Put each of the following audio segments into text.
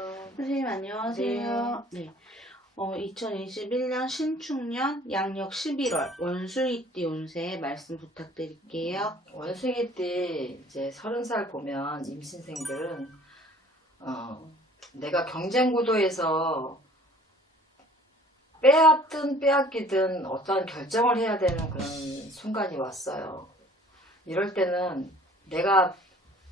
안녕하세요. 선생님 안녕하세요. 네. 2021년 신축년 양력 11월 원숭이띠 운세 말씀 부탁드릴게요. 원숭이띠 이제 30살 보면 임신생들은 내가 경쟁 구도에서 빼앗든 빼앗기든 어떠한 결정을 해야 되는 그런 순간이 왔어요. 이럴 때는 내가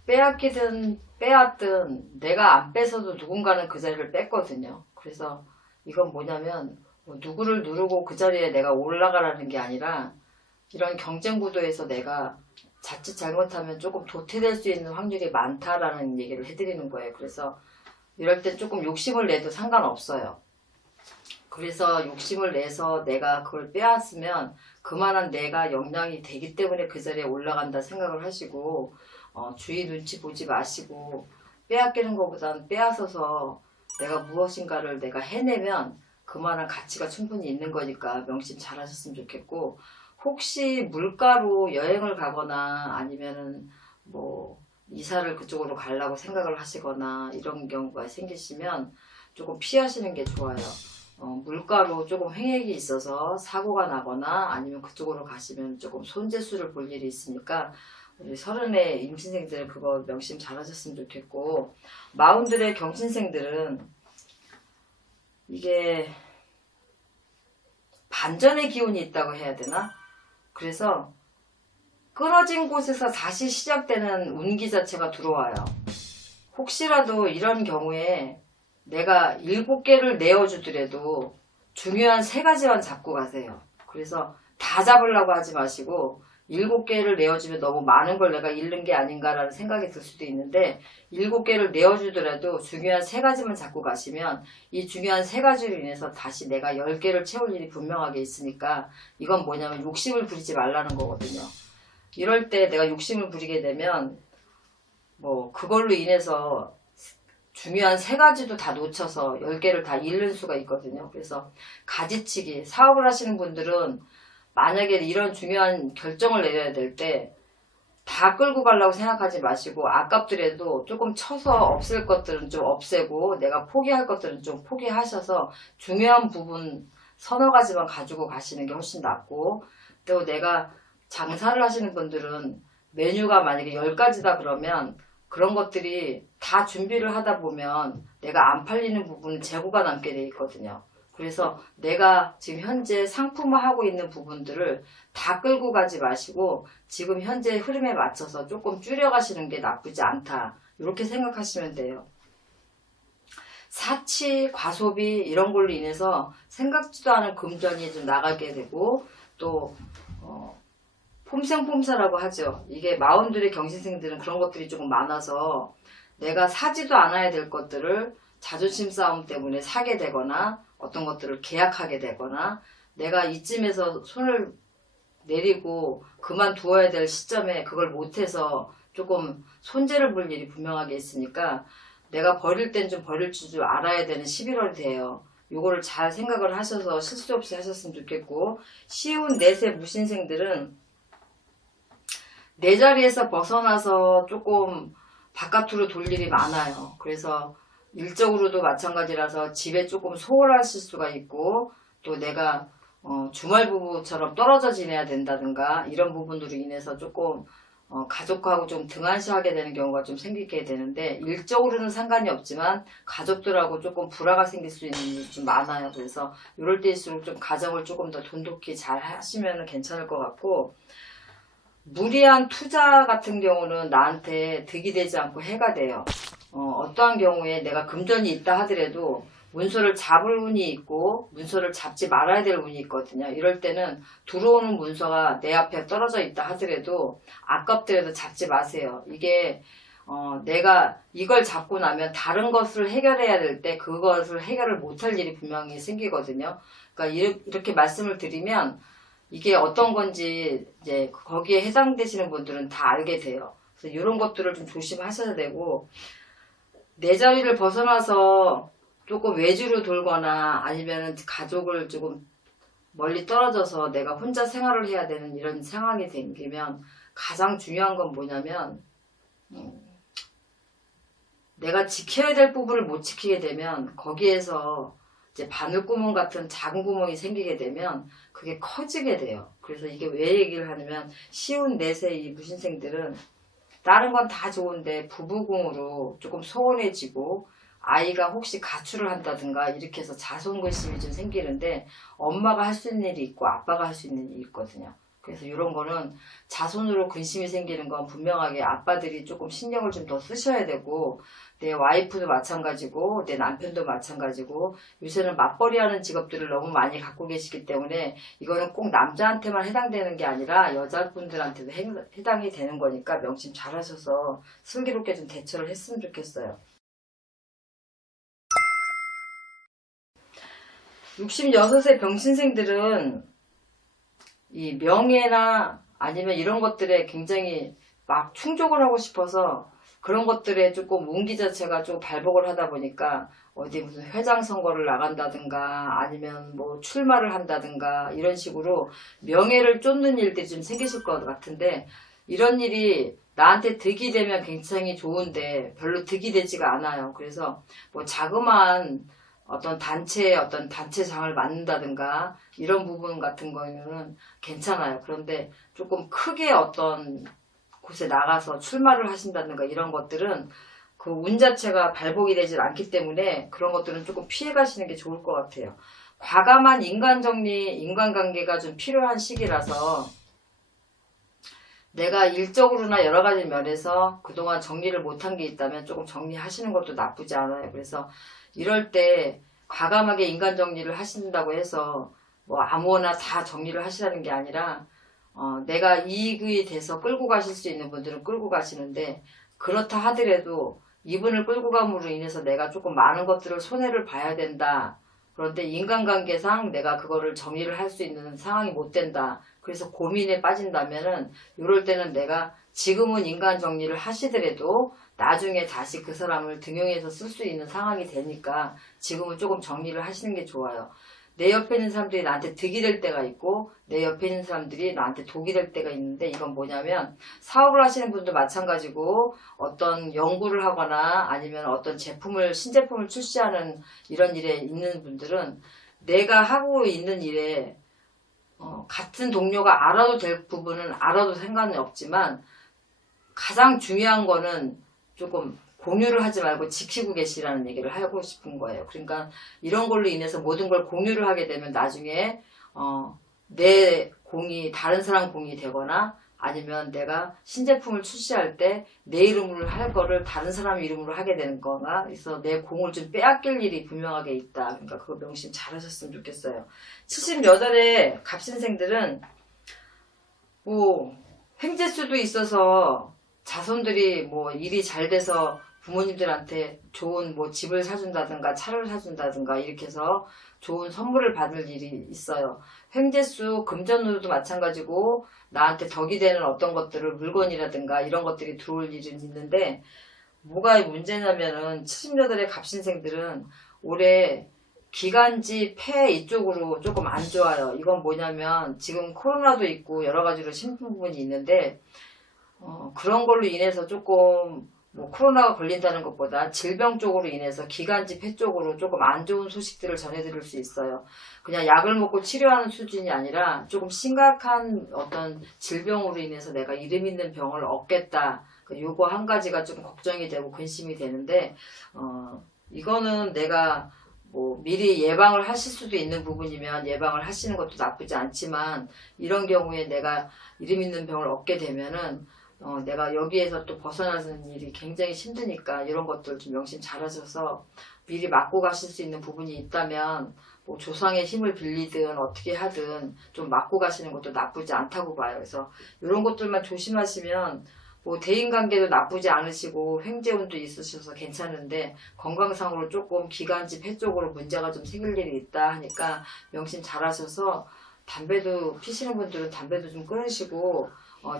빼앗기든 빼앗든 내가 안 뺏어도 누군가는 그 자리를 뺐거든요. 그래서 이건 뭐냐면 누구를 누르고 그 자리에 내가 올라가라는 게 아니라 이런 경쟁 구도에서 내가 자칫 잘못하면 조금 도태될 수 있는 확률이 많다라는 얘기를 해드리는 거예요. 그래서 이럴 땐 조금 욕심을 내도 상관없어요. 그래서 욕심을 내서 내가 그걸 빼앗으면 그만한 내가 역량이 되기 때문에 그 자리에 올라간다 생각을 하시고 주위 눈치 보지 마시고 빼앗기는 것보다는 빼앗아서 내가 무엇인가를 내가 해내면 그만한 가치가 충분히 있는 거니까 명심 잘 하셨으면 좋겠고, 혹시 물가로 여행을 가거나 아니면은 뭐 이사를 그쪽으로 가려고 생각을 하시거나 이런 경우가 생기시면 조금 피하시는 게 좋아요. 물가로 조금 횡액이 있어서 사고가 나거나 아니면 그쪽으로 가시면 조금 손재수를 볼 일이 있으니까 우리 30의 임신생들은 그거 명심 잘 하셨으면 좋겠고, 40들의 경신생들은 이게 반전의 기운이 있다고 해야 되나? 그래서 끊어진 곳에서 다시 시작되는 운기 자체가 들어와요. 혹시라도 이런 경우에 내가 7개를 내어주더라도 중요한 3가지만 잡고 가세요. 그래서 다 잡으려고 하지 마시고 7개를 내어주면 너무 많은 걸 내가 잃는 게 아닌가라는 생각이 들 수도 있는데, 7개를 내어주더라도 중요한 3가지만 잡고 가시면 이 중요한 3가지로 인해서 다시 내가 10개를 채울 일이 분명하게 있으니까, 이건 뭐냐면 욕심을 부리지 말라는 거거든요. 이럴 때 내가 욕심을 부리게 되면 뭐 그걸로 인해서 중요한 3가지도 다 놓쳐서 10개를 다 잃는 수가 있거든요. 그래서 가지치기, 사업을 하시는 분들은 만약에 이런 중요한 결정을 내려야 될 때 다 끌고 가려고 생각하지 마시고, 아깝더라도 조금 쳐서 없앨 것들은 좀 없애고 내가 포기할 것들은 좀 포기하셔서 중요한 부분 서너 가지만 가지고 가시는 게 훨씬 낫고, 또 내가 장사를 하시는 분들은 메뉴가 만약에 10가지다 그러면 그런 것들이 다 준비를 하다 보면 내가 안 팔리는 부분은 재고가 남게 돼 있거든요. 그래서 내가 지금 현재 상품화하고 있는 부분들을 다 끌고 가지 마시고 지금 현재 흐름에 맞춰서 조금 줄여가시는 게 나쁘지 않다, 이렇게 생각하시면 돼요. 사치, 과소비 이런 걸로 인해서 생각지도 않은 금전이 좀 나가게 되고, 또 폼생폼사라고 하죠. 이게 40들의 경신생들은 그런 것들이 조금 많아서 내가 사지도 않아야 될 것들을 자존심 싸움 때문에 사게 되거나 어떤 것들을 계약하게 되거나, 내가 이쯤에서 손을 내리고 그만두어야 될 시점에 그걸 못해서 조금 손재를 볼 일이 분명하게 있으니까 내가 버릴 땐 좀 버릴 줄 알아야 되는 11월이 돼요. 요거를 잘 생각을 하셔서 실수 없이 하셨으면 좋겠고, 쉬운 넷의 무신생들은 내 자리에서 벗어나서 조금 바깥으로 돌 일이 많아요. 그래서 일적으로도 마찬가지라서 집에 조금 소홀하실 수가 있고, 또 내가 주말 부부처럼 떨어져 지내야 된다든가 이런 부분으로 인해서 조금 가족하고 좀 등한시하게 되는 경우가 좀 생기게 되는데, 일적으로는 상관이 없지만 가족들하고 조금 불화가 생길 수 있는 일이 좀 많아요. 그래서 이럴 때일수록 좀 가정을 조금 더 돈독히 잘 하시면 괜찮을 것 같고, 무리한 투자 같은 경우는 나한테 득이 되지 않고 해가 돼요. 어떠한 경우에 내가 금전이 있다 하더라도 문서를 잡을 운이 있고 문서를 잡지 말아야 될 운이 있거든요. 이럴 때는 들어오는 문서가 내 앞에 떨어져 있다 하더라도 아깝더라도 잡지 마세요. 이게 내가 이걸 잡고 나면 다른 것을 해결해야 될 때 그것을 해결을 못할 일이 분명히 생기거든요. 그러니까 이렇게 말씀을 드리면 이게 어떤 건지 이제 거기에 해당되시는 분들은 다 알게 돼요. 그래서 이런 것들을 좀 조심하셔야 되고, 내 자리를 벗어나서 조금 외주로 돌거나 아니면 가족을 조금 멀리 떨어져서 내가 혼자 생활을 해야 되는 이런 상황이 생기면 가장 중요한 건 뭐냐면 내가 지켜야 될 부분을 못 지키게 되면 거기에서 이제 바늘구멍 같은 작은 구멍이 생기게 되면 그게 커지게 돼요. 그래서 이게 왜 얘기를 하냐면 쉬운 내세 이 무신생들은 다른 건 다 좋은데 부부궁으로 조금 소원해지고 아이가 혹시 가출을 한다든가 이렇게 해서 자손근심이 좀 생기는데 엄마가 할 수 있는 일이 있고 아빠가 할 수 있는 일이 있거든요. 그래서 이런 거는 자손으로 근심이 생기는 건 분명하게 아빠들이 조금 신경을 좀 더 쓰셔야 되고 내 와이프도 마찬가지고 내 남편도 마찬가지고 요새는 맞벌이하는 직업들을 너무 많이 갖고 계시기 때문에 이거는 꼭 남자한테만 해당되는 게 아니라 여자분들한테도 해당이 되는 거니까 명심 잘 하셔서 슬기롭게 좀 대처를 했으면 좋겠어요. 66세 병신생들은 이 명예나 아니면 이런 것들에 굉장히 막 충족을 하고 싶어서 그런 것들에 조금 운기 자체가 좀 발복을 하다 보니까 어디 무슨 회장 선거를 나간다든가 아니면 뭐 출마를 한다든가 이런 식으로 명예를 쫓는 일들이 좀 생기실 것 같은데 이런 일이 나한테 득이 되면 굉장히 좋은데 별로 득이 되지가 않아요. 그래서 뭐 자그마한 어떤 단체장을 맡는다든가 이런 부분 같은 거는 괜찮아요. 그런데 조금 크게 어떤 곳에 나가서 출마를 하신다든가 이런 것들은 그 운 자체가 발복이 되질 않기 때문에 그런 것들은 조금 피해 가시는 게 좋을 것 같아요. 과감한 인간정리, 인간관계가 좀 필요한 시기라서 내가 일적으로나 여러 가지 면에서 그동안 정리를 못한 게 있다면 조금 정리하시는 것도 나쁘지 않아요. 그래서 이럴 때 과감하게 인간 정리를 하신다고 해서 뭐 아무거나 다 정리를 하시라는 게 아니라 내가 이익이 돼서 끌고 가실 수 있는 분들은 끌고 가시는데 그렇다 하더라도 이분을 끌고 감으로 인해서 내가 조금 많은 것들을 손해를 봐야 된다. 그런데 인간관계상 내가 그거를 정리를 할 수 있는 상황이 못 된다. 그래서 고민에 빠진다면은 이럴 때는 내가 지금은 인간 정리를 하시더라도 나중에 다시 그 사람을 등용해서 쓸 수 있는 상황이 되니까 지금은 조금 정리를 하시는 게 좋아요. 내 옆에 있는 사람들이 나한테 득이 될 때가 있고 내 옆에 있는 사람들이 나한테 독이 될 때가 있는데 이건 뭐냐면 사업을 하시는 분도 마찬가지고 어떤 연구를 하거나 아니면 어떤 신제품을 출시하는 이런 일에 있는 분들은 내가 하고 있는 일에 같은 동료가 알아도 될 부분은 알아도 상관이 없지만 가장 중요한 거는 조금 공유를 하지 말고 지키고 계시라는 얘기를 하고 싶은 거예요. 그러니까 이런 걸로 인해서 모든 걸 공유를 하게 되면 나중에 내 공이 다른 사람 공이 되거나 아니면 내가 신제품을 출시할 때 내 이름으로 할 거를 다른 사람 이름으로 하게 되는 거나 그래서 내 공을 좀 빼앗길 일이 분명하게 있다. 그러니까 그거 명심 잘 하셨으면 좋겠어요. 78의 갑신생들은 뭐 횡재수도 있어서 자손들이 뭐 일이 잘 돼서 부모님들한테 좋은 뭐 집을 사준다든가 차를 사준다든가 이렇게 해서 좋은 선물을 받을 일이 있어요. 횡재수, 금전으로도 마찬가지고 나한테 덕이 되는 어떤 것들을 물건이라든가 이런 것들이 들어올 일은 있는데 뭐가 문제냐면은 78의 갑신생들은 올해 기관지, 폐 이쪽으로 조금 안 좋아요. 이건 뭐냐면 지금 코로나도 있고 여러 가지로 힘든 부분이 있는데 그런 걸로 인해서 조금 뭐 코로나가 걸린다는 것보다 질병 쪽으로 인해서 기관지, 폐 쪽으로 조금 안 좋은 소식들을 전해드릴 수 있어요. 그냥 약을 먹고 치료하는 수준이 아니라 조금 심각한 어떤 질병으로 인해서 내가 이름 있는 병을 얻겠다. 요거 한 가지가 좀 걱정이 되고 근심이 되는데 이거는 내가 뭐 미리 예방을 하실 수도 있는 부분이면 예방을 하시는 것도 나쁘지 않지만 이런 경우에 내가 이름 있는 병을 얻게 되면은 내가 여기에서 또 벗어나는 일이 굉장히 힘드니까 이런 것들 좀 명심 잘 하셔서 미리 맞고 가실 수 있는 부분이 있다면 뭐 조상의 힘을 빌리든 어떻게 하든 좀 맞고 가시는 것도 나쁘지 않다고 봐요. 그래서 이런 것들만 조심하시면 뭐 대인관계도 나쁘지 않으시고 횡재운도 있으셔서 괜찮은데 건강상으로 조금 기관지 폐 쪽으로 문제가 좀 생길 일이 있다 하니까 명심 잘 하셔서 담배도 피시는 분들은 담배도 좀 끊으시고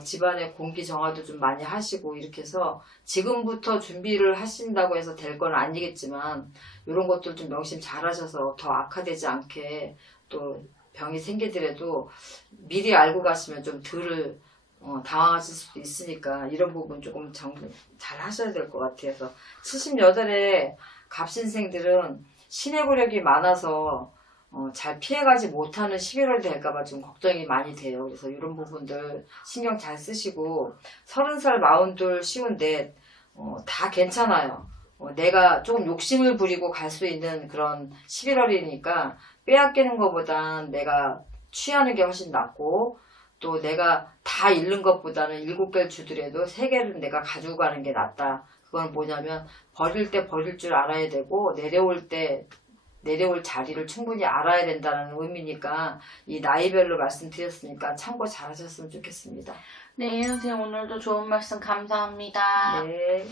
집안의 공기 정화도 좀 많이 하시고 이렇게 해서 지금부터 준비를 하신다고 해서 될 건 아니겠지만 이런 것들 좀 명심 잘 하셔서 더 악화되지 않게 또 병이 생기더라도 미리 알고 가시면 좀 덜 당황하실 수도 있으니까 이런 부분 조금 잘 하셔야 될 것 같아서 78에 갑신생들은 신해구력이 많아서 잘 피해가지 못하는 11월 될까봐 좀 걱정이 많이 돼요. 그래서 이런 부분들 신경 잘 쓰시고 30살, 42, 54 다 괜찮아요. 내가 조금 욕심을 부리고 갈 수 있는 그런 11월이니까 빼앗기는 것보단 내가 취하는 게 훨씬 낫고 또 내가 다 잃는 것보다는 7개를 주더라도 3개를 내가 가지고 가는 게 낫다. 그건 뭐냐면 버릴 때 버릴 줄 알아야 되고 내려올 때 내려올 자리를 충분히 알아야 된다는 의미니까 이 나이별로 말씀드렸으니까 참고 잘 하셨으면 좋겠습니다. 네, 선생님 오늘도 좋은 말씀 감사합니다. 네.